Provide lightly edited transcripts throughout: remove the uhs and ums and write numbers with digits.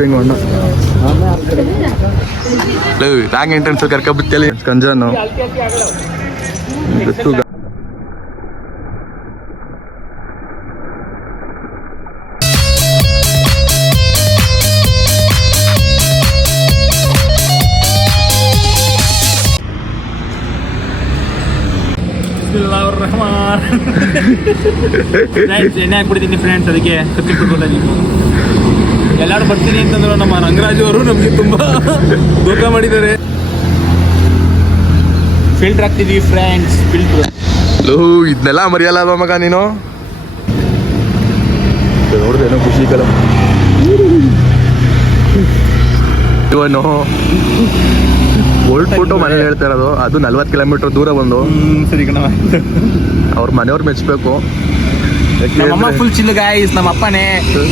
Drifting ಅಣ್ಣ wrong entrance ಕರ್ಕೊಬಿತ್ತಲ್ಲಿ ಕಂಜಾನು ಎಣ್ಣೆ ಹಾಕ್ಬಿಡ್ತೀನಿ ಫ್ರೆಂಡ್ಸ್, ಅದಕ್ಕೆ ಕತ್ತಿಟ್ಬಿಡ್ಬೋದ ನೀವು. ಎಲ್ಲರೂ ಬರ್ತೀನಿ ಅಂತಂದ್ರು ನಮ್ಮ ರಂಗರಾಜು ಅವರು ನಮಗೆ ತುಂಬ ದೋಖ ಮಾಡಿದ್ದಾರೆ. ಫಿಲ್ಟರ್ ಹಾಕ್ತಿದ್ದೀವಿ ಫ್ರೆಂಡ್ಸ್, ಫಿಲ್ಟರ್. ಇದನ್ನೆಲ್ಲ ಮರೆಯಲ್ಲ ಮಗ ನೀನು. ನೋಡಿದ್ರೆ ಏನೋ ಖುಷಿ ಕಲ ಇವನು ಓಲ್ಡ್ ಫೋಟೋ ಮನೇಲಿ ಹೇಳ್ತಾ ಇರೋದು. ಅದು 40 ಕಿಲೋಮೀಟರ್ ದೂರ ಬಂದು ಸರಿ ಕಣ, ಅವ್ರ ಮನೆಯವ್ರು ಮೆಚ್ಚಬೇಕು. ನಮ್ಮಮ್ಮ ಫುಲ್ ಚಿಲ್ ಗಾಯ್ಸ್. ನಮ್ಮ ಅಪ್ಪನೇ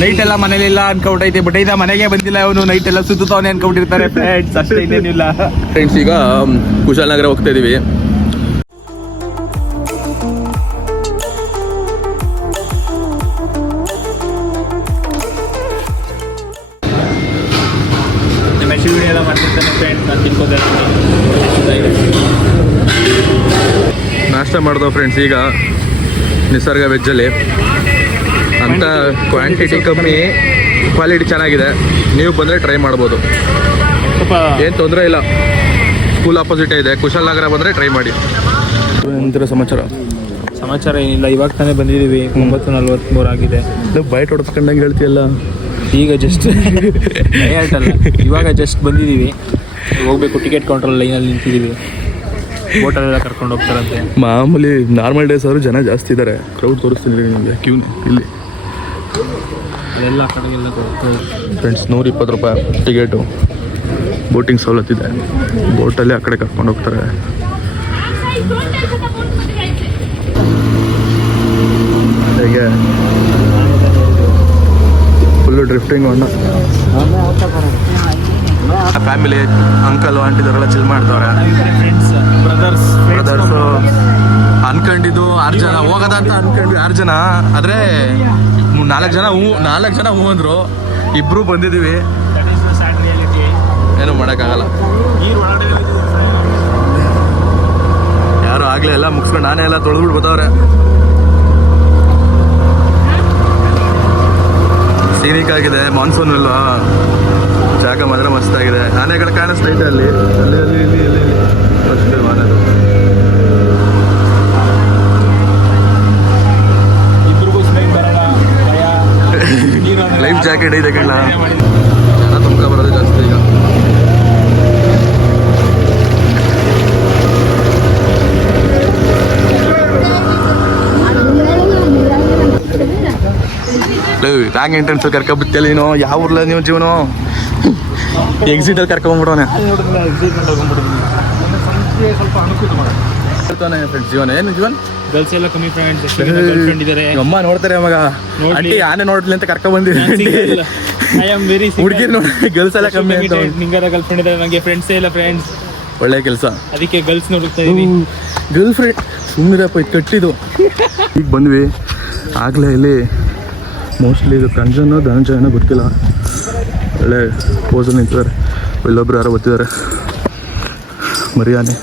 ನೈಟ್ ಎಲ್ಲ ಮನೇಲಿಲ್ಲ ಅನ್ಕೊಬಿಟ್ಟೈತೆ, ಬಟ್ ಈಗ ಮನೆಗೆ ಬಂದಿಲ್ಲ ಅವನು. ನೈಟ್ ಎಲ್ಲ ಸುತ್ತವನೇ ಅನ್ಕೊಬಿಟ್ಟಿರ್ತಾರೆ ಫ್ರೆಂಡ್ಸ್, ಅಷ್ಟೇ ಇನ್ನೇನಿಲ್ಲ. ಫ್ರೆಂಡ್ಸ್ ಈಗ ಕುಶಾಲನಗರ ಹೋಗ್ತಾ ಇದೀವಿ. ವಿಡಿಯೋ ಎಲ್ಲ ಮಾಡ್ತಿರ್ತಾನೆ ಫ್ರೆಂಡ್ಸ್, ನಾನು ತಿನ್ಕೋದೆ. ನಾಷ್ಟ ಮಾಡಿದವು ಫ್ರೆಂಡ್ಸ್ ಈಗ ನಿಸರ್ಗ ವೆಜ್ಜಲ್ಲಿ. ಅಂತ ಕ್ವಾಂಟಿಟಿ ಕಮ್ಮಿ, ಕ್ವಾಲಿಟಿ ಚೆನ್ನಾಗಿದೆ. ನೀವು ಬಂದರೆ ಟ್ರೈ ಮಾಡ್ಬೋದು, ಏನು ತೊಂದರೆ ಇಲ್ಲ. ಸ್ಕೂಲ್ ಆಪೋಸಿಟ್ ಇದೆ, ಕುಶಾಲನಗರ ಬಂದರೆ ಟ್ರೈ ಮಾಡಿ. ಎಂತರ ಸಮಾಚಾರ ಏನಿಲ್ಲ, ಇವಾಗ ತಾನೇ ಬಂದಿದ್ದೀವಿ. 9:43 ಆಗಿದೆ. ಬೈಟ್ ಹೊಡೆಸ್ಕೊಂಡಂಗೆ ಹೇಳ್ತೀಯಲ್ಲ. ಈಗ ಜಸ್ಟ್ ಅಲ್ಲ, ಇವಾಗ ಜಸ್ಟ್ ಬಂದಿದ್ದೀವಿ. ಹೋಗ್ಬೇಕು, ಟಿಕೆಟ್ ಕೌಂಟ್ರಲ್ಲಿ ಲೈನಲ್ಲಿ ನಿಂತಿದ್ದೀವಿ. ಬೋಟಲ್ಲೆಲ್ಲ ಕರ್ಕೊಂಡು ಹೋಗ್ತಾರಂತೆ. ಮಾಮೂಲಿ ನಾರ್ಮಲ್ ಡೇಸ್ ಅವರು ಜನ ಜಾಸ್ತಿ ಇದ್ದಾರೆ. ಕ್ರೌಡ್ ತೋರಿಸ್ತೀನಿ ನಿಮಗೆ ಕ್ಯೂ ಇಲ್ಲಿ. ಅದೆಲ್ಲ ಕಡೆಗೆಲ್ಲ ಫ್ರೆಂಡ್ಸ್ 120 ರೂಪಾಯಿ ಟಿಕೆಟು. ಬೋಟಿಂಗ್ ಸವಲತ್ತಿದೆ, ಬೋಟಲ್ಲಿ ಆ ಕಡೆ ಕರ್ಕೊಂಡು ಹೋಗ್ತಾರೆ. ಹೇಗೆ ಫುಲ್ಲು ಡ್ರಿಫ್ಟಿಂಗ್ ಅಣ್ಣ. ಫ್ಯಾಮಿಲಿ ಅಂಕಲ್ ಆಂಟಿದವರೆಲ್ಲ ಚಿಲ್ ಮಾಡ್ತವ್ರೆ. ಬ್ರದರ್ಸು ಅನ್ಕೊಂಡಿದ್ದು 6 ಜನ ಹೋಗೋದಂತ ಅನ್ಕೊಂಡ್ವಿ. 6 ಜನ ಆದರೆ 4 ಜನ ಹೂ ಅಂದರು. 2 ಬಂದಿದ್ದೀವಿ, ಏನು ಮಾಡೋಕ್ಕಾಗಲ್ಲ. ಯಾರು ಆಗಲೇ ಎಲ್ಲ ಮುಗಿಸ್ಕೊಂಡು ನಾನೇ ಎಲ್ಲ ತೊಳೆದ್ಬಿಟ್ಟು ಬತ್ತವ್ರೆ. ಸೀನಿಕ್ ಆಗಿದೆ, ಮಾನ್ಸೂನ್ ಅಲ್ವಾ, ಜಾಗ ಮಾತ್ರ ಮಸ್ತಾಗಿದೆ. ಆನೆಗಳು ಕಾಣಿಸ್ತಾ ಇದೆ ಅಲ್ಲಿ ಅಲ್ಲಿ ಅಲ್ಲಿ ಇಲ್ಲಿ ಇಲ್ಲಿ ಅಷ್ಟೇ ಆನೆದು. ಲೈಫ್ ಜಾಕೆಟ್ ಇದೆ ಕಣ್ಣ. ಜನ ತುಂಬ ಬರೋದು ಜಾಸ್ತಿ ಈಗ. ರಾಂಗ್ ಎಂಟ್ರೆನ್ಸ್ ಕರ್ಕೊಬಿತ್ತಲ್ಲಿ ನೀನು. ಯಾವ ಊರ್ಲ ನೀವು ಜೀವನ ಎಕ್ಸಿಟಲ್ಲಿ ಕರ್ಕೊಂಡ್ಬಿಡೋನೆ. ಫ್ರೆಂಡ್ಸ್ ಜೀವನ ಏನು ಜೀವನ್ ಗರ್ಲ್ಸ್ ಎಲ್ಲ ಕಮ್ಮಿ ಫ್ರೆಂಡ್ಸ್. ಅಮ್ಮ ನೋಡ್ತಾರೆ ಮಗ, ಆಂಟಿ ಆನೆ ನೋಡ್ಲಿ ಅಂತ ಕರ್ಕೊಂಡ್ ಬಂದಿದ್ದೀನಿ. ಹುಡುಗಿರ್ ನೋಡಿ ಗರ್ಲ್ಸ್ ಎಲ್ಲ ಕಮ್ಮಿ ಅಂತ. ನಿಂಗಾರ ಗರ್ಲ್ ಫ್ರೆಂಡ್ ಇದ್ದಾರೆ, ನನಗೆ ಫ್ರೆಂಡ್ಸೇ ಇಲ್ಲ ಫ್ರೆಂಡ್ಸ್. ಒಳ್ಳೆ ಕೆಲಸ, ಅದಕ್ಕೆ ಗರ್ಲ್ಸ್ ನೋಡ್ತಾ ಇದೀನಿ. ಗರ್ಲ್ ಫ್ರೆಂಡ್ ಸುಮ್ಮನಿರಪ್ಪ, ಇದು ಕಟ್ಟಿದ್ದು. ಈಗ ಬಂದ್ವಿ ಆಗಲೇ. ಇಲ್ಲಿ ಮೋಸ್ಟ್ಲಿ ಇದು ಕಂಜನೋ ಧನಂಜಯನೋ ಗೊತ್ತಿಲ್ಲ. ಒಳ್ಳೆ ಪೋಸಲ್ಲಿ ನಿಂತಿದ್ದಾರೆ. ಇಲ್ಲೊಬ್ರು ಯಾರೋ ಗೊತ್ತಿದ್ದಾರೆ, ಮರಿಯಾನೆ.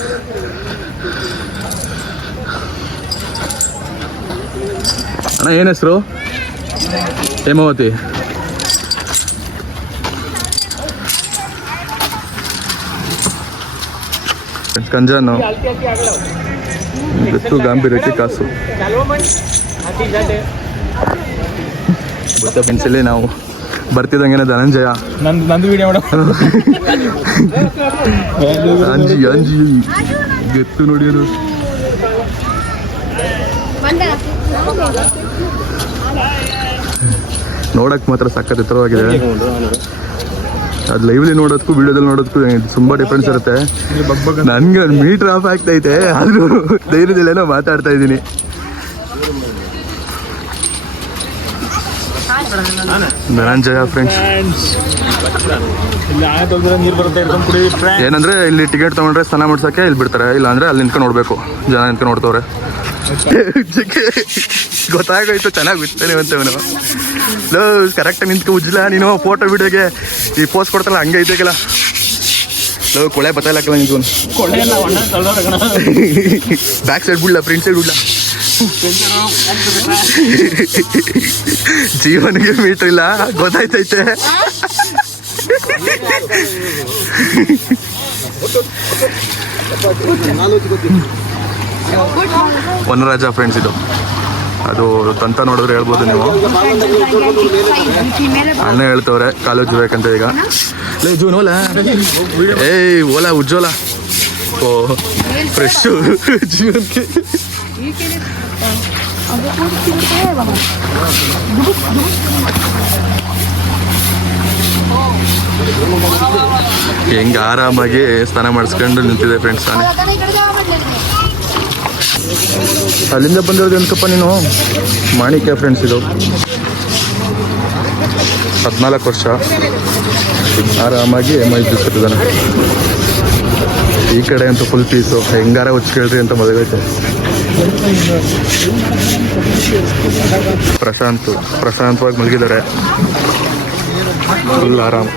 ಅಣ್ಣ ಏನು ಹೆಸರು? ಹೇಮಾವತಿ. ಕಂಜಾನು ಗೊತ್ತು, ಗಾಂಭೀರ್ಯಕ್ಕೆ ಕಾಸು. ಗೊತ್ತ ಪೆನ್ಸಿಲೇ ನಾವು ಬರ್ತಿದ್ದಂಗೆ ಧನಂಜಯ ನಂದು ವಿಡಿಯೋ ಮಾಡೋ ಅಂಜಿ ಅಂಜಿ ಗೊತ್ತು ನೋಡಿ. ಅದು ನೋಡಕ್ ಮಾತ್ರ ಸಖತ್ ಎತ್ತರವಾಗಿದೆ. ಅದು ಲೈವ್ಲಿ ನೋಡೋದಕ್ಕೂ ವಿಡಿಯೋದಲ್ಲಿ ನೋಡೋದಕ್ಕೂ ತುಂಬ ಡಿಫ್ರೆನ್ಸ್ ಇರುತ್ತೆ. ನನ್ಗೆ ಮೀಟರ್ ಆಫ್ ಆಗ್ತೈತೆ, ಆದರೂ ಧೈರ್ಯದಲ್ಲೇನೋ ಮಾತಾಡ್ತಾ ಇದ್ದೀನಿ. ಧನಂಜಯ ಫ್ರೆಂಡ್ಸ್. ಏನಂದ್ರೆ ಇಲ್ಲಿ ಟಿಕೆಟ್ ತಗೊಂಡ್ರೆ ಸ್ನಾನ ಮಾಡ್ಸಕ್ಕೆ ಇಲ್ಲಿ ಬಿಡ್ತಾರೆ, ಇಲ್ಲ ಅಂದ್ರೆ ಅಲ್ಲಿ ನಿಂತ್ಕೊಂಡು ನೋಡ್ಬೇಕು. ಜನ ನಿಂತ್ಕೊಂಡು ನೋಡ್ತವ್ರೆ. ಗೊತ್ತಾಗೋಯ್ತು, ಚೆನ್ನಾಗಿ ಬಿಡ್ತಾನೆ ಅಂತವನು. ಲೋ ಕರೆಕ್ಟಾಗಿ ನಿಂತ್ಕೊ ಉಜ್ಜಿಲ್ಲ ನೀನು ಫೋಟೋ ವಿಡಿಯೋಗೆ ಈ ಪೋಸ್ಟ್ ಕೊಡ್ತಾರಲ್ಲ ಹಂಗೆ ಐತೆಗಲ್ಲ. ಲೋ ಕೊಳೆ ಬತ್ತಾಯಿಲ್ಲಕ್ಕಲ್ಲ ನಿಂತು ಬ್ಯಾಕ್ ಸೈಡ್ ಬಿಡ್ಲ ಫ್ರಂಟ್ ಸೈಡ್ ಬಿಡ್ಲ. ಜೀವನಿಗೆ ಮೀಟ್ರ್ ಇಲ್ಲ ಗೊತ್ತಾಯ್ತೈತೆ. ವನರಾಜ ಫ್ರೆಂಡ್ಸ್ ಇದು. ಅದು ತಂತ ನೋಡಿದ್ರೆ ಹೇಳ್ಬೋದು ನೀವು. ಅಣ್ಣ ಹೇಳ್ತವ್ರೆ ಕಾಲೇಜ್ ಬೇಕಂತ ಈಗ. ಲೇ ಜೂನ್ ಓಲಾ ಏಯ್ ಓಲಾ ಉಜ್ವಲ ಓ ಫ್ರೆಶು ಜೀವನಕ್ಕೆ. ಹೆಂಗೆ ಆರಾಮಾಗಿ ಸ್ನಾನ ಮಾಡಿಸ್ಕೊಂಡು ನಿಂತಿದೆ ಫ್ರೆಂಡ್ಸ್. ನಾನೇ ಅಲ್ಲಿಂದ ಬಂದಿರೋದು ಎಂತಪ್ಪ ನೀನು? ಮಾಣಿಕ್ಯ ಫ್ರೆಂಡ್ಸ್ ಇದು. 14 ವರ್ಷ ಆರಾಮಾಗಿ ಮೈದಿಸ್ತಿದ್ದಾನೆ. ಈ ಕಡೆ ಅಂತೂ ಫುಲ್ ಪೀಸು. ಹೆಂಗಾರ ಹುಚ್ಕೇಳ್ರಿ ಅಂತ ಮದುವೆ. ಪ್ರಶಾಂತವಾಗಿ ಮಲಗಿದ್ದಾರೆ, ಫುಲ್ ಆರಾಮ್.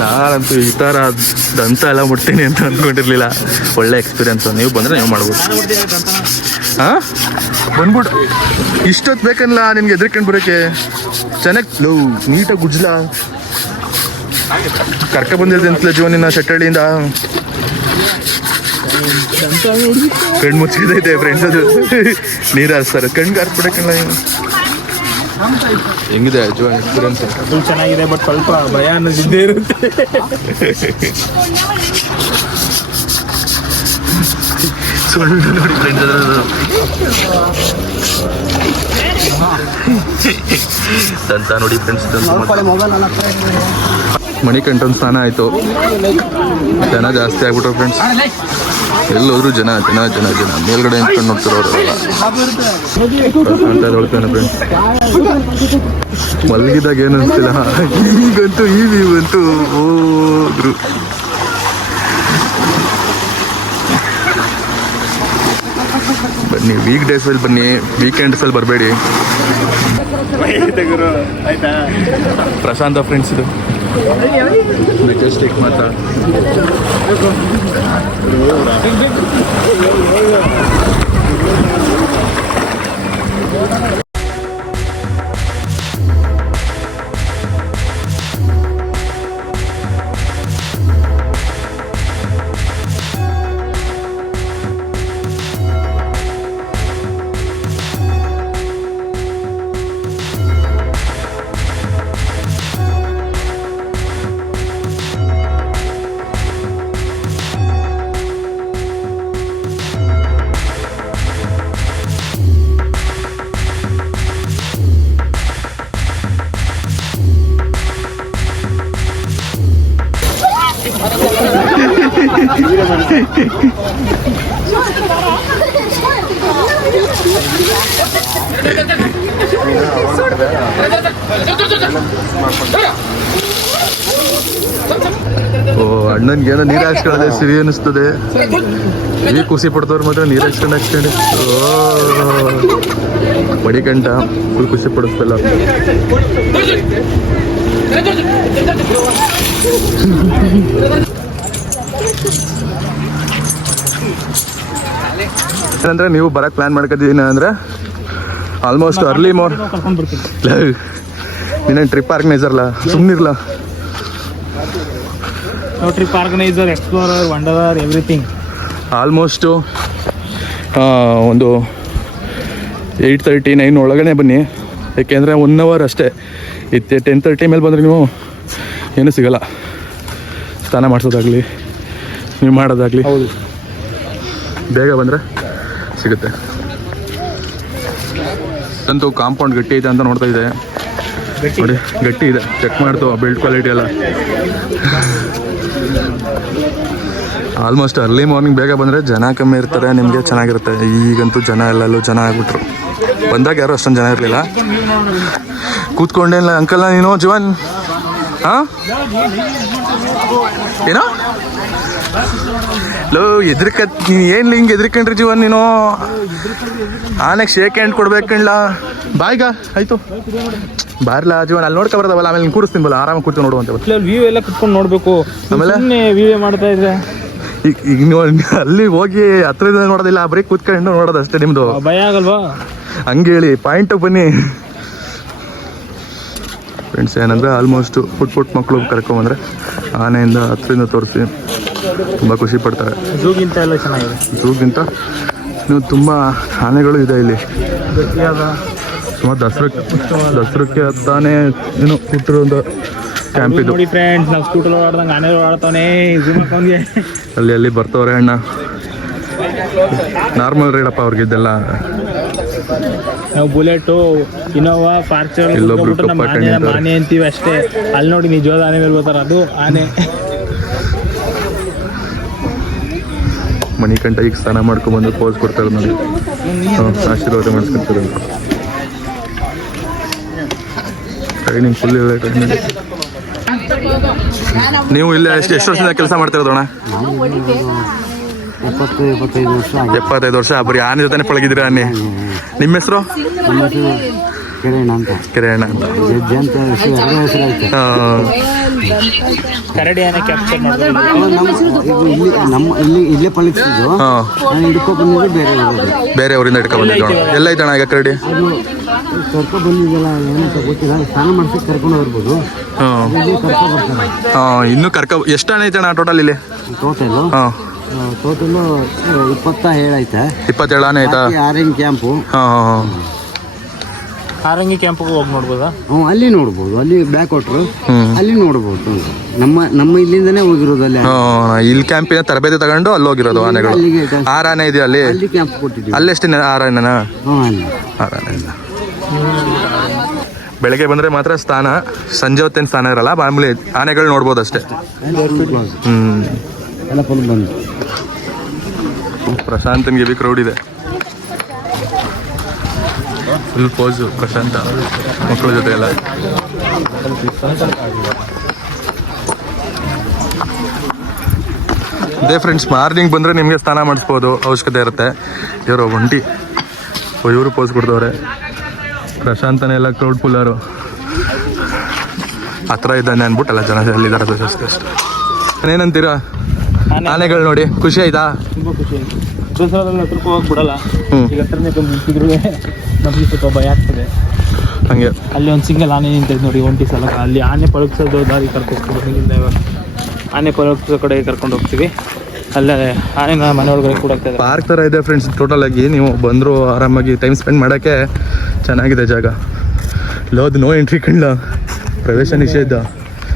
ನಾನಂತೂ ಈ ಥರ ದಂತ ಎಲ್ಲ ಮುಟ್ತೀನಿ ಅಂತ ಅಂದ್ಕೊಂಡಿರ್ಲಿಲ್ಲ. ಒಳ್ಳೆ ಎಕ್ಸ್ಪೀರಿಯನ್ಸ್. ನೀವು ಬಂದರೆ ನೀವು ಮಾಡ್ಬೋದು. ಹಾಂ ಬಂದ್ಬಿಟ್ಟು ಇಷ್ಟೊತ್ತು ಬೇಕಲ್ಲ ನಿನ್ಗೆ ಎದ್ರಿಕೊಂಡು ಬರೋಕ್ಕೆ. ಚೆನ್ನಾಗಿ ಲವ್ ನೀಟಾಗಿ ಗುಜ್ಲ ಕರ್ಕ ಬಂದಿದೆ ಅಂತಲೇ ಜೀವನಿನ ಶೆಟ್ಟಳ್ಳಿಯಿಂದ. ಕಣ್ಣು ಮುಚ್ಚಿದೈತೆ ಫ್ರೆಂಡ್ಸ್. ಅದು ನೀರು ಹಾರಿಸ್ತಾರೆ ಕಣ್ಣಿಗೆ ಹಾರಿಸ್ಬಿಡಕ್ಕಲ್ಲ. ಹೆಂಗಿದೆ ಜೀವನ ಎಕ್ಸ್ಪೀರಿಯನ್ಸ್? ಅದು ಚೆನ್ನಾಗಿದೆ, ಬಟ್ ಸ್ವಲ್ಪ ಭಯ ಅನ್ನೋದಿದ್ದೇ ಇರುತ್ತೆ. ಸುಳ್ಳು ನೋಡಿ ಫ್ರೆಂಡ್ಸ್. ದಂತ ನೋಡಿ ಫ್ರೆಂಡ್ಸ್. ಮಣಿಕಂಠನ್ ಸ್ನಾನ ಆಯಿತು. ಜನ ಜಾಸ್ತಿ ಆಗ್ಬಿಟ್ರು ಫ್ರೆಂಡ್ಸ್. ಎಲ್ಲೋದ್ರು ಜನ ಜನ ಜನ ಜನ. ಮೇಲ್ಗಡೆ ನಿಂತ್ಕೊಂಡು ನೋಡ್ತಿರೋರೆಲ್ಲ ಅಂತ ನೋಡ್ತಾನೆ ಫ್ರೆಂಡ್ಸ್. ಮಲಗಿದಾಗ ಏನು ಅನಿಸ್ತಿಲ್ಲ, ಈಗಂತೂ ಈ ವ್ಯೂ ಅಂತೂ ಹೋದ್ರು. ಬನ್ನಿ ವೀಕ್ ಡೇಸಲ್ಲಿ ಬನ್ನಿ, ವೀಕೆಂಡ್ಸಲ್ಲಿ ಬರಬೇಡಿ. ಪ್ರಶಾಂತ ಫ್ರೆಂಡ್ಸ್ ಇದು. ಮೆಜೆಸ್ಟಿಕ್ ಮಾತ್ರ ಓ ಅಣ್ಣನ್ಗೆ ಏನೋ ನೀರು ಹಾಕ್ಸ್ಕೊಳ್ಳೋದೆ ಸಿರಿ ಅನಿಸ್ತದೆ. ಈ ಖುಷಿ ಪಡ್ದವ್ರು ಮಾತ್ರ ನೀರು ಹಾಕ್ಸ್ಕೊಂಡು ಓ ಮಡಿಕಂಠ ಫುಲ್ ಖುಷಿ ಪಡಿಸ್ತಲ್ಲ. ಏನಂದ್ರೆ ನೀವು ಬರಕ್ಕೆ ಪ್ಲಾನ್ ಮಾಡ್ಕೊತಿದ್ದೀನಿ ಅಂದರೆ ಆಲ್ಮೋಸ್ಟ್ ಅರ್ಲಿ ನೀನೇನು ಟ್ರಿಪ್ ಆರ್ಗನೈಸರ್ಲ ಸುಮ್ಮನಿರ್ಲ. Trip organizer, explorer, wanderer, everything. Almost ಒಂದು 8:30 9 ಒಳಗಡೆ ಬನ್ನಿ. ಏಕೆಂದರೆ 1 ಅವರ್ ಅಷ್ಟೇ. 10:30 ಮೇಲೆ ಬಂದರೆ ನೀವು ಏನೂ ಸಿಗೋಲ್ಲ. ಸ್ನಾನ ಮಾಡಿಸೋದಾಗಲಿ ನೀವು ಮಾಡೋದಾಗಲಿ. ಹೌದು, ಬೇಗ ಬಂದರೆ ಸಿಗುತ್ತೆ. ಅಂತೂ ಕಾಂಪೌಂಡ್ ಗಟ್ಟಿ ಇದೆ ಅಂತ ನೋಡ್ತಾ ಇದೆ ನೋಡಿ. ಗಟ್ಟಿ ಇದೆ, ಚೆಕ್ ಮಾಡ್ತು ಬಿಲ್ಡ್ ಕ್ವಾಲಿಟಿ ಎಲ್ಲ. ಆಲ್ಮೋಸ್ಟ್ ಅರ್ಲಿ ಮಾರ್ನಿಂಗ್ ಬೇಗ ಬಂದರೆ ಜನ ಕಮ್ಮಿ ಇರ್ತಾರೆ, ನಿಮಗೆ ಚೆನ್ನಾಗಿರುತ್ತೆ. ಈಗಂತೂ ಜನ ಎಲ್ಲೆಲ್ಲೂ ಜನ ಆಗ್ಬಿಟ್ರು. ಬಂದಾಗ ಯಾರು ಅಷ್ಟೊಂದು ಜನ ಇರಲಿಲ್ಲ. ಕೂತ್ಕೊಂಡೇನಿಲ್ಲ ಅಂಕಲ್ನ ನೀನು ಜೀವನ್ ಹಾಂ ಏನೋ ಲೋ ನೀನು ಏನು ಹಿಂಗೆ ಎದ್ರಿಕೊಂಡ್ರಿ ಜೀವನ್ ನೀನು ಆನೆಗೆ ಶೇಕ್ ಹ್ಯಾಂಡ್ ಕೊಡ್ಬೇಕಣ್ಣ ಬಾಯ್ಗ ಆಯ್ತು ಬಾರ್ಲಾ ಜೀವನ್ ಅಲ್ಲಿ ನೋಡ್ಕೊ ಬರ್ದವಲ್ಲ ಆಮೇಲೆ ನೀನು ಕೂರಿಸ್ತೀನಿ ಬಲ್ಲ ಆರಾಮಾಗಿ ಕೂತ್ಕೊಂಡು ನೋಡುವಂತೆ ವ್ಯೂ ಎಲ್ಲ ಕುತ್ಕೊಂಡು ನೋಡ್ಬೇಕು ಆಮೇಲೆ ವ್ಯೂ ಮಾಡ್ತಾ ಇದ್ರೆ ಈಗ ನೀವು ಅಲ್ಲಿ ಹೋಗಿ ಹತ್ರದಿಂದ ನೋಡೋದಿಲ್ಲ ಬರೀ ಕೂತ್ಕೊಂಡು ನೋಡೋದು ಅಷ್ಟೇ ನಿಮ್ದು ಭಯ ಆಗಲ್ವಾ ಹಂಗೆ ಹೇಳಿ ಪಾಯಿಂಟ್ ಬನ್ನಿ ಫ್ರೆಂಡ್ಸ್. ಏನಂದರೆ ಆಲ್ಮೋಸ್ಟ್ ಪುಟ್ ಮಕ್ಕಳು ಕರ್ಕೊಂಬಂದರೆ ಆನೆಯಿಂದ ಹತ್ರದಿಂದ ತೋರಿಸಿ ತುಂಬ ಖುಷಿ ಪಡ್ತಾರೆ. ಝೂಗಿಂತ ಎಲ್ಲ ಚೆನ್ನಾಗಿದೆ. ಝೂಗಿಂತ ನೀವು ತುಂಬ ಆನೆಗಳು ಇದೆ ಇಲ್ಲಿ. ಸುಮಾರು ದಸರಕ್ಕೆ ಹತ್ತಾನೆ ಏನು ಕೊಟ್ಟಿರೋ ಒಂದು ಕ್ಯಾಂಪ್ ಇದು ನೋಡಿ ಫ್ರೆಂಡ್ಸ್. ನಾವು ಸ್ಕೂಟರ್ ಓಡಾಡ್ದಂಗೆ ಆನೆ ಓಡಾಡ್ತಾನೆ ಝೂಮ್ ಹಾಕೊಂಡ್ಗೆ ಅಲ್ಲಿ ಬರ್ತವ್ರೆ ಅಣ್ಣ. ನಾರ್ಮಲ್ ರೇಡಪ್ಪ ಅವ್ರಿಗಿದ್ದೆಲ್ಲ. ನಾವು ಬುಲೆಟು ಇನೋವಾ ಫಾರ್ಚುನರ್ ಆನೆ ಅಂತೀವಿ ಅಷ್ಟೇ. ಅಲ್ಲಿ ನೋಡಿ ನಿಜವಾದ ಆನೆ ಮೇಲೆ ಬರ್ತಾರೆ, ಅದು ಆನೆ. ಮಣಿಕಂಠ ಈಗ ಸ್ನಾನ ಮಾಡ್ಕೊಂಡ್ಬಂದು ಪೋಸ್ ಕೊಡ್ತಾರೆ ನೋಡಿ, ಆಶೀರ್ವಾದ ಮಾಡಿಸ್ಕೊತಾರೆ. ಟ್ರೈನಿಂಗ್ ಫುಲ್ ಇದೆ ಟ್ರೈನಿಂಗ್. ನೀವು ಇಲ್ಲೇ ಎಷ್ಟು ವರ್ಷದಿಂದ ಕೆಲಸ ಮಾಡ್ತಿರೋದಣ್ಣ? 75 ವರ್ಷ. ಬರೀ ಆನೆ ಜೊತೆ ಪಳಗಿದ್ದೀರಾ ಆನೆ. ನಿಮ್ಮ ಹೆಸರು? ಕಿರಣ ಅಂತ. ಕರಡಿ ಆನೆ ಕ್ಯಾಪ್ಚರ್ ಇಲ್ಲೇ ಪಳಗಿಸಿದ್ದು ಬೇರೆ ಊರಿಂದ ಇಟ್ಕೊಂಡ್ಬಂದಿದ್ದು. ಎಲ್ಲ ಐತಣ್ಣ ಈಗ ಕರಡಿ? ಕರ್ಕೊಂಡು ಬಂದಿದ್ದೆಲ್ಲ ಏನಂತ ಗೊತ್ತಿಲ್ಲ. ಸ್ನಾನ ಮಾಡಿಸಿ ಕರ್ಕೊಂಡು ಬರ್ಬೋದು. ಇನ್ನೂ ಎಷ್ಟು ಹಣ ಐತಣ್ಣ ಟೋಟಲ್ ಇಲ್ಲಿ? ಟೋಟಲು 27 ಐತೆ. 27 ಆನೆ ಆಯ್ತಾ? Orange camp. ಆರಂಗಿ ಕ್ಯಾಂಪಿಗೆ ಹೋಗಿ ನೋಡ್ಬೋದಾ? ಅಲ್ಲಿ ನೋಡ್ಬೋದು. ಅಲ್ಲಿ ಬ್ಯಾಕ್ ವಾಟ್ರು ಅಲ್ಲಿ ನೋಡ್ಬೋದು. ನಮ್ಮ ಇಲ್ಲಿಂದನೇ ಹೋಗಿರೋದು ಅಲ್ಲಿ. ಇಲ್ಲಿ ಕ್ಯಾಂಪಿನ ತರಬೇತಿ ತಗೊಂಡು ಅಲ್ಲಿ ಹೋಗಿರೋದು ಆನೆಗಳು. 6 ಆನೆ ಇದೆಯಾ ಅಲ್ಲಿ? ಅಲ್ಲಿ ಕ್ಯಾಂಪ್ ಕೊಟ್ಟಿದ್ದೀವಿ. ಅಲ್ಲೆಷ್ಟು 6 ಆನೆನಾ? 6 ಆನೆ ಇಲ್ಲ. ಬೆಳಗ್ಗೆ ಬಂದರೆ ಮಾತ್ರ ಸ್ಥಾನ, ಸಂಜೆ ಹೊತ್ತೇನು ಸ್ಥಾನ ಇರಲ್ಲ. ಮಾಮೂಲಿ ಆನೆಗಳು ನೋಡ್ಬೋದು ಅಷ್ಟೇ. ಎಲ್ಲ ಫುಲ್ ಬಂದು ಪ್ರಶಾಂತನ್ಗೆ ಬಿ ಕ್ರೌಡ್ ಇದೆ. ಫುಲ್ ಪೋಸು ಪ್ರಶಾಂತ ಮಕ್ಕಳ ಜೊತೆ ಎಲ್ಲ. ಅದೇ ಫ್ರೆಂಡ್ಸ್, ಮಾರ್ನಿಂಗ್ ಬಂದರೆ ನಿಮಗೆ ಸ್ನಾನ ಮಾಡಿಸ್ಬೋದು, ಅವಶ್ಯಕತೆ ಇರುತ್ತೆ. ಇವರು ಒಂಟಿ ಇವರು ಪೋಸ್ ಕೊಡ್ತವ್ರೆ. ಪ್ರಶಾಂತನೇ ಎಲ್ಲ ಕ್ರೌಡ್ ಫುಲ್ಲರು. ಹತ್ರ ಇದ್ದಾನೆ ಅಂದ್ಬಿಟ್ಟು ಎಲ್ಲ ಜನ ಅಲ್ಲಿದ್ದಾರೆ ಅಷ್ಟೇ. ಏನಂತೀರಾ ಆನೆಗಳು ನೋಡಿ? ಖುಷಿ ಆಯ್ತಾ? ತುಂಬ ಖುಷಿ ಆಯ್ತು. ಹತ್ರಕ್ಕೆ ಹೋಗಿ ಬಿಡಲ್ಲ. ಈಗ ಹತ್ರನೇ ಬಂದು ನಿಂತಿದ್ರು ನಮಗೆ ಸ್ವಲ್ಪ ಭಯ ಆಗ್ತದೆ. ಹಂಗೆ ಅಲ್ಲಿ ಒಂದು ಸಿಂಗಲ್ ಆನೆ ನಿಂತಿದ್ದು ನೋಡಿ, ಒಂಟಿ ಸಲ. ಅಲ್ಲಿ ಆನೆ ಪಳಗಿಸೋದು ದಾರಿ ಕರ್ಕೊಂಡು ಹೋಗ್ತೀವಿ. ಇವಾಗ ಆನೆ ಪಳಗಿಸೋ ಕಡೆ ಕರ್ಕೊಂಡು ಹೋಗ್ತೀವಿ. ಅಲ್ಲೇ ಆನೆನ ಮನೆ ಒಳಗಡೆ ಕೂಡ ಆಗ್ತದೆ. ಪಾರ್ಕ್ ಥರ ಇದೆ ಫ್ರೆಂಡ್ಸ್. ಟೋಟಲ್ ಆಗಿ ನೀವು ಬಂದರೂ ಆರಾಮಾಗಿ ಟೈಮ್ ಸ್ಪೆಂಡ್ ಮಾಡೋಕ್ಕೆ ಚೆನ್ನಾಗಿದೆ ಜಾಗ. ಇಲ್ಲೋದು ನೋ ಎಂಟ್ರಿ ಕಂಡ್ಲ, ಪ್ರವೇಶ ನಿಷೇಧ.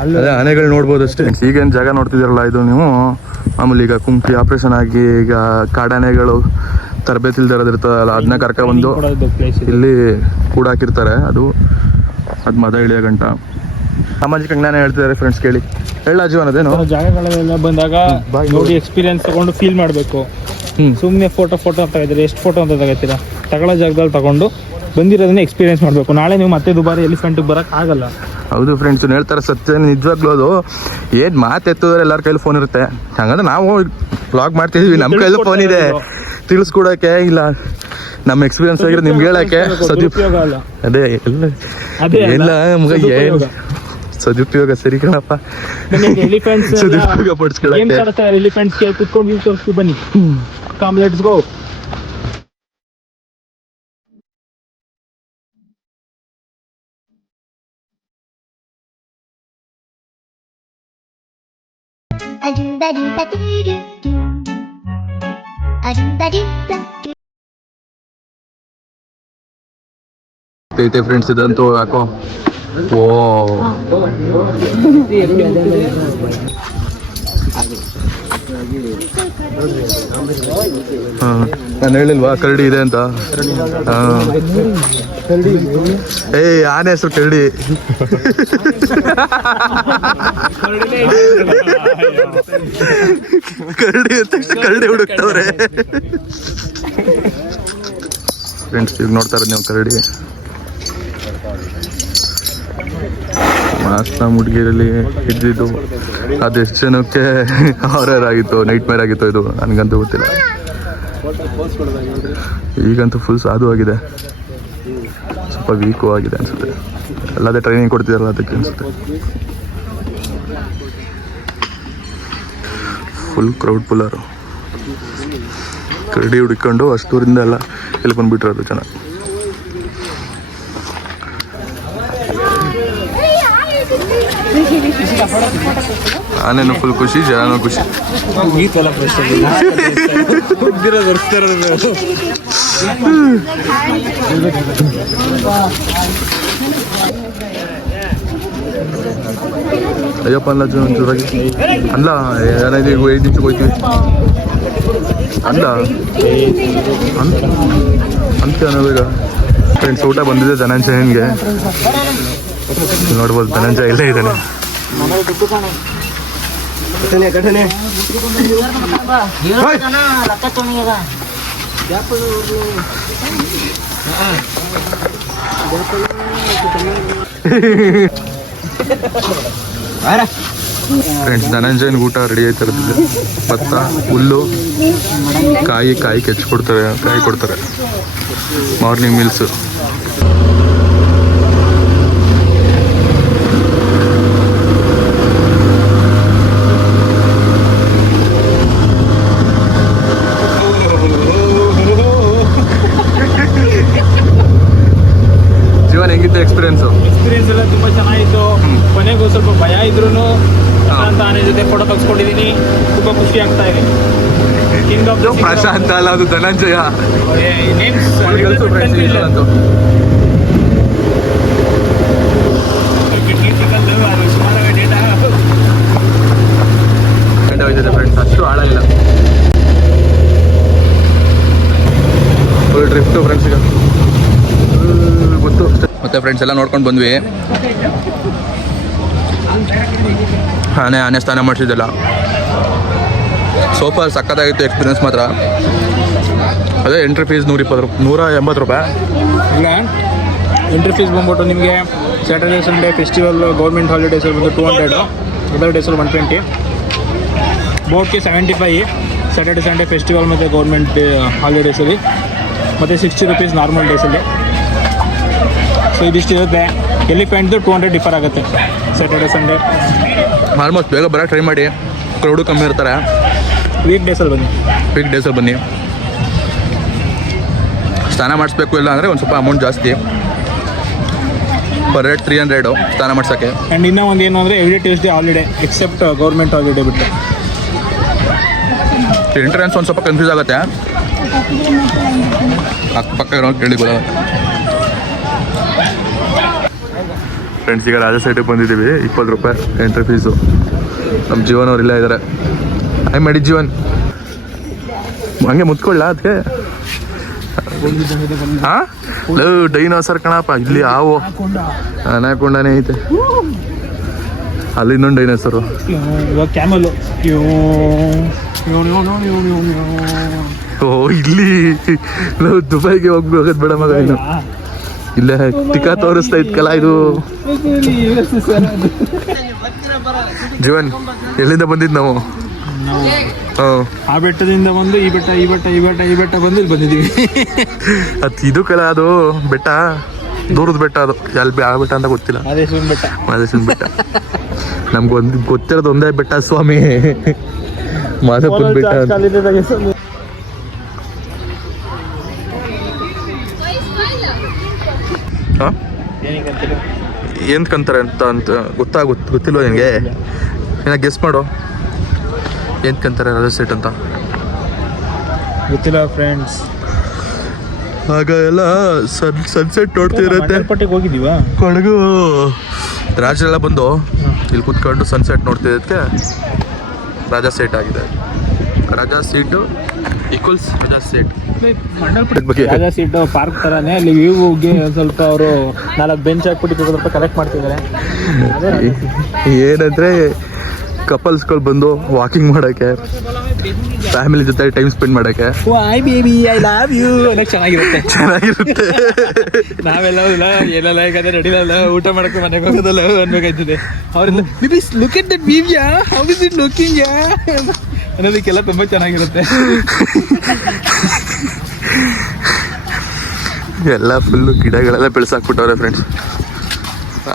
ಅದೇ ಆನೆಗಳು ನೋಡ್ಬೋದು ಅಷ್ಟೇ. ಈಗೇನು ಜಾಗ ನೋಡ್ತಿದ್ದೀರಲ್ಲ, ಇದು ನೀವು ಮಾಮೂಲಿ ಈಗ ಕುಂಕಿ ಆಪ್ರೇಷನ್ ಆಗಿ ಈಗ ಕಾಡಾನೆಗಳು ತರಬೇತಿ ಇಲ್ದಿರೋದಿರ್ತದಲ್ಲ, ಅದನ್ನ ಕರ್ಕೊಬಂದು ಇಲ್ಲಿ ಕೂಡ ಹಾಕಿರ್ತಾರೆ. ಅದು ಮದ ಇಳಿಯೋ ಗಂಟ ಸಾಮಾಜಿಕ ಜ್ಞಾನ ಹೇಳ್ತಿದ್ದಾರೆ ಫ್ರೆಂಡ್ಸ್. ಕೇಳಿ ಹೇಳ ಜೀವನ ಅದೇನು ಜಾಗಗಳೆಲ್ಲ ಬಂದಾಗ ನೋಡಿ ಎಕ್ಸ್ಪೀರಿಯನ್ಸ್ ತಗೊಂಡು ಫೀಲ್ ಮಾಡಬೇಕು. ಸುಮ್ಮನೆ ಫೋಟೋ ಅಂತ ಇದ್ರೆ ಎಷ್ಟು ಫೋಟೋ ಅಂತ ತಗೋತೀರಾ? ತಗೊಳ್ಳೋ ಜಾಗದಲ್ಲಿ ತಗೊಂಡು ಬಂದಿರೋದನ್ನ ಎಕ್ಸ್ಪೀರಿಯನ್ಸ್ ಮಾಡಬೇಕು. ನಾಳೆ ನೀವು ಮತ್ತೆ ದುಬಾರಿ ಎಲಿಫೆಂಟಿಗೆ ಬರೋಕ್ಕೆ ಆಗಲ್ಲ. ಹೌದು ಫ್ರೆಂಡ್ಸ್, ಹೇಳ್ತಾರೆ ಸತ್ಯ, ನಿಜವಾಗ್ಲೂ ಅದು. ಏನು ಮಾತು ಎತ್ತಿದ್ರೆ ಎಲ್ಲರ ಕೈಲಿ ಫೋನ್ ಇರುತ್ತೆ. ಹಂಗಂದ್ರೆ ನಾವು ಬ್ಲಾಗ್ ಮಾಡ್ತಿದ್ವಿ, ನಮ್ಮ ಕೈಲೂ ಫೋನ್ ಇದೆ, ತಿಳಿಸ್ಕೊಡೋಕೆ ಇಲ್ಲ. ನಮ್ಮ ಎಕ್ಸ್ಪೀರಿಯನ್ಸ್ ಆಗಿರೋದು ನಿಮ್ಗೆ ಹೇಳೋಕ್ಕೆ ಸದುಪಯೋಗ ಅಲ್ಲ. ಅದೇ ಎಲ್ಲ ನಮ್ಗೆ ಏನು ಸದುಪಯೋಗ ಸರಿ ಕಣಪ್ಪ. ಎಲಿಫೆಂಟ್ಸ್ ಸದುಪಯೋಗ ಪಡಿಸ್ಕೊಳ್ಳೋಕೆ ಎಲಿಫೆಂಟ್ಸ್ ಕುತ್ಕೊಂಡು ತೋರಿಸ್ತು ಬನ್ನಿ. Come let's go. ಐತೆ ಫ್ರೆಂಡ್ಸ್ ಇದಂತೂ ಯಾಕೋ. ಓ ನಾನು ಹೇಳಿಲ್ವಾ ಕರಡಿ ಇದೆ ಅಂತ? ಆನೆ ಹೆಸರು ಕರಡಿ. ಕರಡಿ ಅಂತ ಕರಡಿ ಹುಡುಕ್ತವ್ರೆ ಫ್ರೆಂಡ್ಸ್. ಈಗ ನೋಡ್ತಾ ಇರೋದು ನೀವು ಕರಡಿ. ಮಾಸ್ನ ಮುಡ್ಗಿರಲ್ಲಿ ಇದ್ದಿದ್ದು ಅದೆಷ್ಟು ಜನಕ್ಕೆ ಹಾರರ್ ಆಗಿತ್ತು, ನೈಟ್ ಮೇರ್ ಆಗಿತ್ತು ಇದು ನನಗಂತೂ ಗೊತ್ತಿಲ್ಲ. ಈಗಂತೂ ಫುಲ್ ಸಾಧು ಆಗಿದೆ, ಸ್ವಲ್ಪ ವೀಕು ಆಗಿದೆ ಅನಿಸುತ್ತೆ. ಎಲ್ಲದೇ ಟ್ರೈನಿಂಗ್ ಕೊಡ್ತಿದಾರಲ್ಲ ಅದಕ್ಕೆ ಅನಿಸುತ್ತೆ. ಫುಲ್ ಕ್ರೌಡ್ ಪುಲ್ಲರು ಕರಡಿ ಹುಡ್ಕೊಂಡು ಅಷ್ಟೂರಿಂದ ಎಲ್ಲ ಇಲ್ಲಿ ಬಂದುಬಿಟ್ಟಿರೋದು ಜನ. ಆನೇನು ಫುಲ್ ಖುಷಿ, ಜನನೂ ಖುಷಿ. ಅಯ್ಯಪ್ಪ ಅಲ್ಲ ಜೋರಾಗಿ ಅಲ್ಲ, ಏನಾಯ್ತು ಈಗ 5 ನಿಮಿಷಕ್ಕೆ ಹೋಗ್ತೀವಿ ಅಲ್ಲ ಅಂತ ನಾವೀಗ ಫ್ರೆಂಡ್ಸ್. ಊಟ ಬಂದಿದೆ ಧನಂಜಯನ್ಗೆ, ನೋಡ್ಬೋದು ಧನಂಜಯ ಇಲ್ಲೇ ಇದ್ದಾನೆ. ಫ್ರೆಂಡ್ಸ್ ಧನಂಜಯನ್ ಊಟ ರೆಡಿ ಆಯ್ತಿರ್ತದೆ. ಭತ್ತ, ಹುಲ್ಲು, ಕಾಯಿ ಕೆಚ್ಕೊಡ್ತಾರೆ, ಕಾಯಿ ಕೊಡ್ತಾರೆ. Morning meals. ಜೀವನ ಹೆಂಗಿತ್ತು ಎಕ್ಸ್ಪೀರಿಯನ್ಸ್ ಎಲ್ಲ ತುಂಬಾ ಚೆನ್ನಾಗಿತ್ತು. ಕೊನೆಗೂ ಸ್ವಲ್ಪ ಭಯ ಇದ್ರು ಅಂತ ಆನೆ ಜೊತೆ ಫೋಟೋ ತೆಗೆಸ್ಕೊಂಡಿದ್ದೀನಿ. ತುಂಬಾ ಖುಷಿ ಆಗ್ತಾ ಇದೆ. ಕಿಂಗ್ ಆಫ್ ಪ್ರಶಾಂತ ಅಲ್ಲ, ಅದು ಧನಂಜಯ. ಫ್ರೆಂಡ್ಸ್ ಅಷ್ಟು ಆಳಾಗಿಲ್ಲ, ಫುಲ್ ಡ್ರಿಫ್ಟು ಫ್ರೆಂಡ್ಸ್. ಈಗ ಗೊತ್ತು ಮತ್ತೆ ಫ್ರೆಂಡ್ಸ್ ಎಲ್ಲ ನೋಡ್ಕೊಂಡು ಬಂದ್ವಿ. ಆನೆ ಸ್ನಾನ ಮಾಡಿಸಿದ್ದೆಲ್ಲ ಸೋಫಾ ಸಕ್ಕತ್ತಾಗಿತ್ತು ಎಕ್ಸ್ಪೀರಿಯನ್ಸ್ ಮಾತ್ರ. ಅದೇ ಎಂಟ್ರಿ ಫೀಸ್ 180 ರೂಪಾಯಿ. ಇಲ್ಲ, ಎಂಟ್ರಿ ಫೀಸ್ ಬಂದ್ಬಿಟ್ಟು ನಿಮಗೆ ಸ್ಯಾಟರ್ಡೇ ಸಂಡೇ ಫೆಸ್ಟಿವಲ್ ಗೌರ್ಮೆಂಟ್ ಹಾಲಿಡೇಸಲ್ಲಿ ಬಂದು 200, ಅದರ್ ಡೇಸಲ್ಲಿ 120, ಬೋಟ್ಗೆ 75 ಸ್ಯಾಟರ್ಡೇ ಸಂಡೇ ಫೆಸ್ಟಿವಲ್ ಮತ್ತು ಗೌರ್ಮೆಂಟ್ ಹಾಲಿಡೇಸಲ್ಲಿ, ಮತ್ತು 60 ರೂಪೀಸ್ ನಾರ್ಮಲ್ ಡೇಸಲ್ಲಿ. ಸೊ ಇದಿಷ್ಟು ಇರುತ್ತೆ. ಎಲಿಫೆಂಟ್ದು 200 ಡಿಫರ್ ಆಗುತ್ತೆ ಸ್ಯಾಟರ್ಡೇ ಸಂಡೇ. ಆಲ್ಮೋಸ್ಟ್ ಬೇಗ ಬರೋ ಟ್ರೈ ಮಾಡಿ, ಕ್ರೌಡು ಕಮ್ಮಿ ಇರ್ತಾರೆ. ವೀಕ್ ಡೇಸಲ್ಲಿ ಬನ್ನಿ. ಸ್ನಾನ ಮಾಡಿಸ್ಬೇಕು ಇಲ್ಲ ಅಂದರೆ ಒಂದು ಸ್ವಲ್ಪ ಅಮೌಂಟ್ ಜಾಸ್ತಿ, ಪರ್ ರೇಟ್ 300 ಸ್ನಾನ ಮಾಡ್ಸೋಕ್ಕೆ. ಆ್ಯಂಡ್ ಇನ್ನೂ ಒಂದು ಏನು ಅಂದರೆ every Tuesday holiday except government holiday ಬಿಟ್ಟು. ಎಂಟ್ರೆನ್ಸ್ ಒಂದು ಸ್ವಲ್ಪ ಕನ್ಫ್ಯೂಸ್ ಆಗುತ್ತೆ, ಅಕ್ಕಪಕ್ಕ ಇರೋ ಕೇಳಿ ಬರೋದು. ಫ್ರೆಂಡ್ಸ್ ಈಗ ರಾಜ ಸೈಟಿಗೆ ಬಂದಿದ್ದೀವಿ. 20 ರೂಪಾಯಿ ಎಂಟ್ರಿ ಫೀಸು. ನಮ್ಮ ಜೀವನ್ ಅವ್ರು ಇಲ್ಲ ಇದ್ದಾರೆ. ಐ ಮಾಡಿ ಜೀವನ್ ಹಂಗೆ ಮುತ್ಕೊಳ್ಳ ಅದಕ್ಕೆ. ಹಾಂ ಡೈನೋಸರ್ ಕಣಪ್ಪ, ಇಲ್ಲಿ ಹಾವು ಅನಾಕೊಂಡನೇ ಐತೆ, ಅಲ್ಲಿ ಇನ್ನೊಂದು ಡೈನೋಸರು. ಇವಾಗ ಕ್ಯಾಮಲು. ಓ ಇಲ್ಲಿ ನಾವು ದುಬೈಗೆ ಹೋಗೋದು ಬೇಡ ಮಗ, ಇನ್ನು ಇಲ್ಲೇ ಟಿಕಾ ತೋರಿಸ್ತಾ ಇದ್ಕಲ್ಲ ಇದು. ಜೀವನ್ ಎಲ್ಲಿಂದ ಬಂದಿದ್ದು ನಾವು? ಆ ಬೆಟ್ಟದಿಂದ ಬಂದು ಈ ಬೆಟ್ಟ ಬಂದು ಇಲ್ಲಿ ಬಂದಿದ್ದೀವಿ. ಇದು ಕಲ ಅದು ಬೆಟ್ಟ, ದೂರದ ಬೆಟ್ಟ ಅದು. ಎಲ್ಲಿ ಯಾವ ಬೆಟ್ಟ ಅಂತ ಗೊತ್ತಿಲ್ಲ. ಮಾದೇಶ್ವರನ ಬೆಟ್ಟ. ನಮ್ಗೆ ಒಂದು ಗೊತ್ತಿರೋದು ಒಂದೇ ಬೆಟ್ಟ ಸ್ವಾಮಿ, ಮಾದೇಪುರ ಬೆಟ್ಟ. ಹಾಂ ಏನ್ಕಂತಾರೆ ಅಂತ ಗೊತ್ತಿಲ್ವ ನಿನಗೆ? ಏನ ಗೆಸ್ ಮಾಡು, ಏನ್ಕಂತಾರೆ ರಾಜ ಸೆಟ್ ಅಂತ? ಗೊತ್ತಿಲ್ಲ ಫ್ರೆಂಡ್ಸ್. ಆಗ ಎಲ್ಲ ಸನ್ಸೆಟ್ ನೋಡ್ತಿರತ್ತೆ. ಹೋಗಿದ್ದೀವಾ? ಕೊಡಗು ರಾಜರೆಲ್ಲ ಬಂದು ಇಲ್ಲಿ ಕುತ್ಕೊಂಡು ಸನ್ಸೆಟ್ ನೋಡ್ತಿದ್ದಕ್ಕೆ ರಾಜಾ ಸೀಟ್ ಆಗಿದೆ. Raja seat equals Raja seat. Raja seat park ಥರನೇ, ಅಲ್ಲಿ ವ್ಯೂಗೆ ಸ್ವಲ್ಪ ಅವರು 4 ಬೆಂಚ್ ಹಾಕ್ಬಿಟ್ಟು ಸ್ವಲ್ಪ ಕಲೆಕ್ಟ್ ಮಾಡ್ತಿದ್ದಾರೆ. ಏನಂದ್ರೆ ಕಪಲ್ಸ್ಗಳು ಬಂದು ವಾಕಿಂಗ್ ಮಾಡೋಕ್ಕೆ, ಫ್ಯಾಮಿಲಿ ಜೊತೆ ಟೈಮ್ ಸ್ಪೆಂಡ್ ಮಾಡೋಕ್ಕೆ I baby I love you ಅನ್ನೋಕೆ ಚೆನ್ನಾಗಿರುತ್ತೆ. ನಾವೆಲ್ಲ ಎಲ್ಲ ಹೇಗಾದ್ರೆ ನಡಿಲಲ್ಲ, ಊಟ ಮಾಡಕ್ಕೆ ಮನೆಗೆ ಹೋಗೋದಲ್ಲ ಅನ್ಬೇಕಾಯ್ತದೆ. ಅವ್ರೆಲ್ಲ ಲುಕ್ ಎಟ್ ದಟ್ ಬೀವ್ಯಾ, ಹೌ ಇಸ್ ಇಟ್ ಲುಕಿಂಗ್ ಯಾ ಅನ್ನೋದಕ್ಕೆಲ್ಲ ತುಂಬ ಚೆನ್ನಾಗಿರುತ್ತೆ. ಎಲ್ಲ ಫುಲ್ಲು ಗಿಡಗಳೆಲ್ಲ ಬೆಳೆಸಾಕ್ಬಿಟ್ಟವ್ರೆ ಫ್ರೆಂಡ್ಸ್,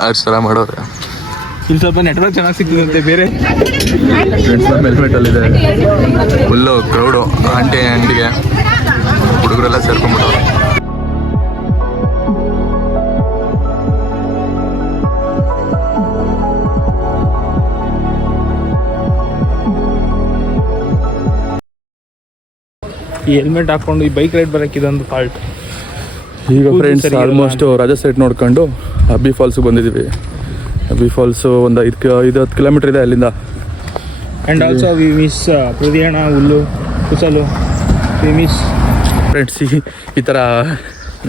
ಅಷ್ಟು ಥರ ಮಾಡೋರೆ. ಇಲ್ಲಿ ಸ್ವಲ್ಪ ನೆಟ್ವರ್ಕ್ ಚೆನ್ನಾಗಿ ಸಿಗ್ತದಂತೆ ಬೇರೆ. ಫ್ರೆಂಡ್ಸ್ ನಮ್ಮ ಹೆಲ್ಮೆಟಲ್ಲಿದೆ, ಫುಲ್ಲು ಕ್ರೌಡು, ಆಂಟಿ ಅಂಗಡಿಗೆ ಹುಡುಗರೆಲ್ಲ ಸೇರ್ಕೊಂಡ್ಬಿಟ್ಟವ್ರು. ಈ ಹೆಲ್ಮೆಟ್ ಹಾಕೊಂಡು ಈ ಬೈಕ್ ರೈಡ್ ಬರೋಕ್ಕೆ ಇದೊಂದು ಫಾಲ್ಟ್. ಈಗ ಫ್ರೆಂಡ್ಸ್ ಆಲ್ಮೋಸ್ಟ್ ರಾಜಾ ಸೈಡ್ ನೋಡ್ಕೊಂಡು ಅಬ್ಬಿ ಫಾಲ್ಸ್ಗೆ ಬಂದಿದ್ದೀವಿ. ಅಬ್ಬಿ ಫಾಲ್ಸು ಒಂದು 5-10 ಕಿಲೋಮೀಟರ್ ಇದೆ ಅಲ್ಲಿಂದ. ಆ್ಯಂಡ್ ಆಲ್ಸೋ ವಿ ಮಿಸ್ ಪ್ರದಿಯಣ, ಹುಲ್ಲು, ಕುಸಲು, ವಿ ಮಿಸ್. ಫ್ರೆಂಡ್ಸ್ ಈ ಥರ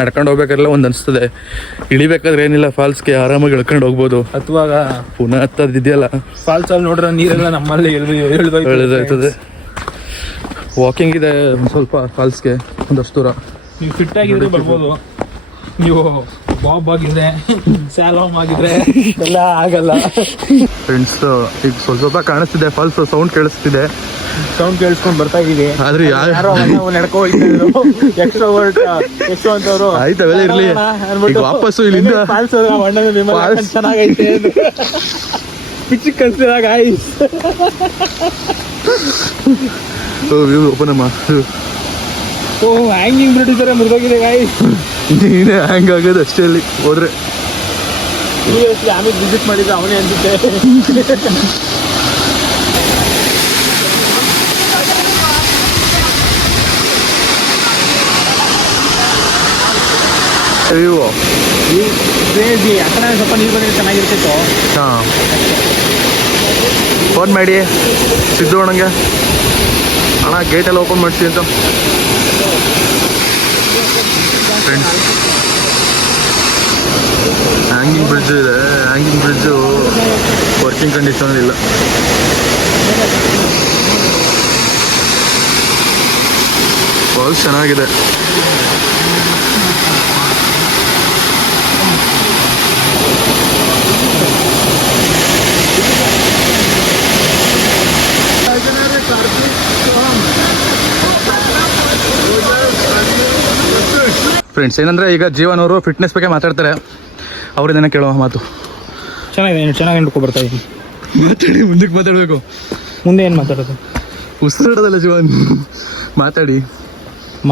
ನಡ್ಕೊಂಡು ಹೋಗ್ಬೇಕಾದ್ರೆ ಒಂದು ಅನಿಸ್ತದೆ, ಇಳಿಬೇಕಾದ್ರೆ ಏನಿಲ್ಲ ಫಾಲ್ಸ್ಗೆ ಆರಾಮಾಗಿ ಇಳ್ಕೊಂಡು ಹೋಗ್ಬೋದು. ಅಥವಾ ಪುನಃ ಹತ್ತದಿದೆಯಲ್ಲ ಫಾಲ್ಸಲ್ಲಿ ನೋಡ್ರೆ ನೀರೆಲ್ಲ ನಮ್ಮಲ್ಲಿ ಇಳಿದೋಯ್ತದೆ. ವಾಕಿಂಗ್ ಇದೆ ಒಂದು ಸ್ವಲ್ಪ ಫಾಲ್ಸ್ಗೆ ಒಂದಷ್ಟು ದೂರ. ನೀವು ಫಿಟ್ ಆಗಿದ್ರೆ ಬರ್ಬೋದು, ನೀವು ಬಾಬ್ ಆಗಿದ್ರೆ ಸ್ಯಾಲೋಮ್ ಆಗಿದ್ರೆ ಎಲ್ಲ ಆಗಲ್ಲ. ಫ್ರೆಂಡ್ಸ್ ಈಗ ಸ್ವಲ್ಪ ಕಾಣಿಸ್ತಿದೆ, ಫಾಲ್ಸ್ ಸೌಂಡ್ ಕೇಳಿಸ್ತಿದೆ, ಸೌಂಡ್ ಕೇಳಿಸ್ಕೊಂಡು ಬರ್ತಾ ಇದೀವಿ. ಆದ್ರೆ ಯಾರೋ ನಡ್ಕೊ ಹೋಗ್ತಿದ್ರು ಎಕ್ಸ್ಟ್ರೋವರ್ಟ್ ಎಷ್ಟು ಅಂತವ್ರು. ಆಯ್ತು ಅವೆಲ್ಲ ಇರ್ಲಿ, ಈಗ ವಾಪಸ್ಸು ಇಲ್ಲಿಂದ ಫಾಲ್ಸ್ ಅಣ್ಣನ ವಿಮಲ ಚೆನ್ನಾಗೈತೆ ಪಿಚ್ಚಿ ಕಳ್ಸಿದಾಗ ಆಯ್ಸ್ ಓಪನ್ ಅಮ್ಮ. ಓ ಹ್ಯಾಂಗಿಂಗ್ ಬ್ರಿಡ್ಜ್ ಥರ ಮುರಿದೋಗಿದೆ ಗಾಯ್ಸ್. ನೀನೇ ಹ್ಯಾಂಗ್ ಆಗೋದು ಅಷ್ಟೇ ಅಲ್ಲಿ ಹೋದ್ರೆ. ಆಮೇಲೆ ವಿಸಿಟ್ ಮಾಡಿದ್ರೆ ಅವನೇ ಅನ್ಸುತ್ತೆ. ಅಯ್ಯೋ ಕ್ರೇಜಿ, ಆ ಕಡೆ ಸ್ವಲ್ಪ ನೀರು ಬಂದರೆ ಚೆನ್ನಾಗಿರ್ತಿತ್ತು. ಹಾಂ, ಫೋನ್ ಮಾಡಿ ಸಿದ್ದು ಅಣ್ಣಂಗೆ, ಅಣ್ಣ ಗೇಟೆಲ್ಲ ಓಪನ್ ಮಾಡಿಸಿ ಅಂತ. ಫ್ರೆಂಡ್ಸ್ ಹ್ಯಾಂಗಿಂಗ್ ಬ್ರಿಡ್ಜ್ ಇದೆ, ಹ್ಯಾಂಗಿಂಗ್ ಬ್ರಿಡ್ಜು ವರ್ಕಿಂಗ್ ಕಂಡೀಷನ್ ಇಲ್ಲ. ಫಾಲ್ಸ್ ಚೆನ್ನಾಗಿದೆ. ಫ್ರೆಂಡ್ಸ್ ಏನಂದರೆ ಈಗ ಜೀವನ್ ಅವರು ಫಿಟ್ನೆಸ್ ಬಗ್ಗೆ ಮಾತಾಡ್ತಾರೆ, ಅವ್ರದ್ದೇನ ಕೇಳೋ ಮಾತು. ಚೆನ್ನಾಗಿ ನೋಡ್ಕೊ ಬರ್ತಾ ಇದ್ದೀನಿ. ಮಾತಾಡಿ, ಮುಂದಕ್ಕೆ ಮಾತಾಡಬೇಕು. ಮುಂದೆ ಏನು ಮಾತಾಡೋದು? ಉಸಿರಾಡೋದಲ್ಲ ಜೀವನ್, ಮಾತಾಡಿ.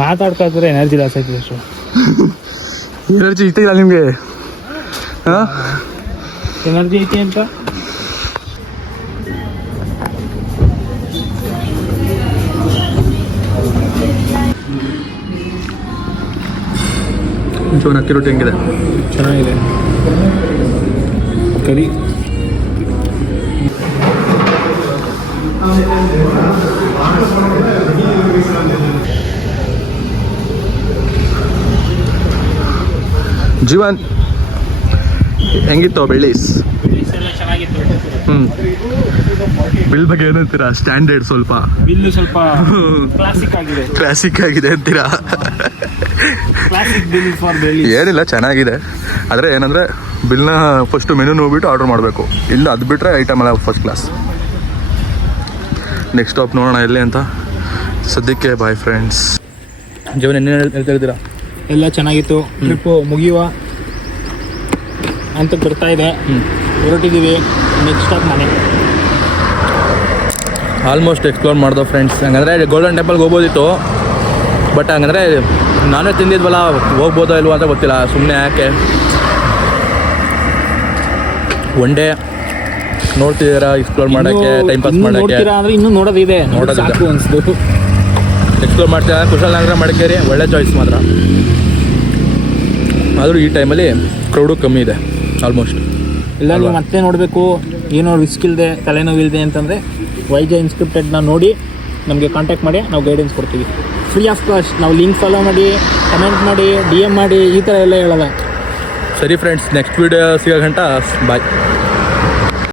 ಮಾತಾಡ್ತಾ ಇದ್ರೆ ಎನರ್ಜಿ ಲಾಸ್ ಆಯ್ತದೆ ಅಷ್ಟು. ಎನರ್ಜಿ ಇತ್ತಿಲ್ಲ ನಿಮಗೆ? ಹಾಂ, ಎನರ್ಜಿ ಐತಿ ಅಂತ ಜೀವನ ಅಕ್ಕಿ ರೊಟ್ಟಿ ಹೆಂಗಿದೆ? ಚೆನ್ನಾಗಿದೆ ಕರಿ. ಜೀವನ್ ಹೆಂಗಿತ್ತು ಬೆಳ್ಳೀಸ್? ಬಿಲ್ ಬಗ್ಗೆ ಏನಂತೀರಾ? ಸ್ಟ್ಯಾಂಡರ್ಡ್ ಸ್ವಲ್ಪ ಬಿಲ್ಲು ಸ್ವಲ್ಪ ಕ್ಲಾಸಿಕ್ ಆಗಿದೆ ಅಂತೀರಾ? ಕ್ಲಾಸಿಕ್ ಬಿಲ್ ಫಾರ್ ಬೆಳ್ಳಿ. ಏನಿಲ್ಲ, ಚೆನ್ನಾಗಿದೆ. ಆದರೆ ಏನಂದರೆ ಬಿಲ್ನ ಫಸ್ಟು ಮೆನು ನೋಡ್ಬಿಟ್ಟು ಆರ್ಡರ್ ಮಾಡಬೇಕು, ಇಲ್ಲ ಅದು ಬಿಟ್ಟರೆ ಐಟಮ್ ಎಲ್ಲ ಫಸ್ಟ್ ಕ್ಲಾಸ್. ನೆಕ್ಸ್ಟ್ ಸ್ಟಾಪ್ ನೋಡೋಣ ಎಲ್ಲಿ ಅಂತ. ಸದ್ಯಕ್ಕೆ ಬಾಯ್ ಫ್ರೆಂಡ್ಸ್. ಜೀವನ ಏನೇನು ಹೇಳ್ತಾ ಇದ್ದೀರಾ? ಎಲ್ಲ ಚೆನ್ನಾಗಿತ್ತು. ಟ್ರಿಪ್ಪು ಮುಗಿಯುವ ಅಂತ ಬರ್ತಾ ಇದೆ, ಹೊರಟಿದ್ದೀವಿ. ನೆಕ್ಸ್ಟ್ ಸ್ಟಾಪ್ ಮನೆ. ಆಲ್ಮೋಸ್ಟ್ ಎಕ್ಸ್ಪ್ಲೋರ್ ಮಾಡ್ದೋ ಫ್ರೆಂಡ್ಸ್. ಹಂಗಂದರೆ ಗೋಲ್ಡನ್ ಟೆಂಪಲ್ಗೆ ಹೋಗ್ಬೋದಿತ್ತು, ಬಟ್ ಹಂಗಂದರೆ ನಾನೇ ತಿಂದಿದ್ವಲ್ಲ, ಹೋಗ್ಬೋದೋ ಇಲ್ವೋ ಅಂತ ಗೊತ್ತಿಲ್ಲ, ಸುಮ್ಮನೆ ಯಾಕೆ. ಒನ್ ಡೇ ನೋಡ್ತಿದ್ದೀರಾ, ಎಕ್ಸ್ಪ್ಲೋರ್ ಮಾಡೋಕ್ಕೆ, ಟೈಮ್ ಪಾಸ್ ಮಾಡೋಕ್ಕೆ. ಅಂದರೆ ಇನ್ನೂ ನೋಡೋದಿದೆ, ಸಾಕು ಅನಿಸ್ತು. ಎಕ್ಸ್ಪ್ಲೋರ್ ಮಾಡ್ತೀರಾ? ಕುಶಾಲನಗರ, ಮಡಿಕೇರಿ ಒಳ್ಳೆ ಚಾಯ್ಸ್ ಮಾತ್ರ. ಆದರೂ ಈ ಟೈಮಲ್ಲಿ ಕ್ರೌಡು ಕಮ್ಮಿ ಇದೆ ಆಲ್ಮೋಸ್ಟ್. ಇಲ್ಲ ನೀವು ಮತ್ತೆ ನೋಡಬೇಕು, ಏನೋ ರಿಸ್ಕ್ ಇಲ್ಲದೆ, ತಲೆನೋವು ಇಲ್ಲದೆ ಅಂತಂದರೆ ವೈಜ ಇನ್ಸ್ಕ್ರಿಪ್ಟೆಡ್ನ ನೋಡಿ ನಮಗೆ ಕಾಂಟ್ಯಾಕ್ಟ್ ಮಾಡಿ, ನಾವು ಗೈಡೆನ್ಸ್ ಕೊಡ್ತೀವಿ ಫ್ರೀ ಆಫ್ ಕಾಸ್ಟ್. ನಾವು ಲಿಂಕ್ ಫಾಲೋ ಮಾಡಿ, ಕಮೆಂಟ್ ಮಾಡಿ, DM ಮಾಡಿ, ಈ ಥರ ಎಲ್ಲ ಹೇಳಲ್ಲ. ಸರಿ ಫ್ರೆಂಡ್ಸ್, ನೆಕ್ಸ್ಟ್ ವೀಡಿಯೋ ಸಿಗೋ ಗಂಟ ಬಾಯ್.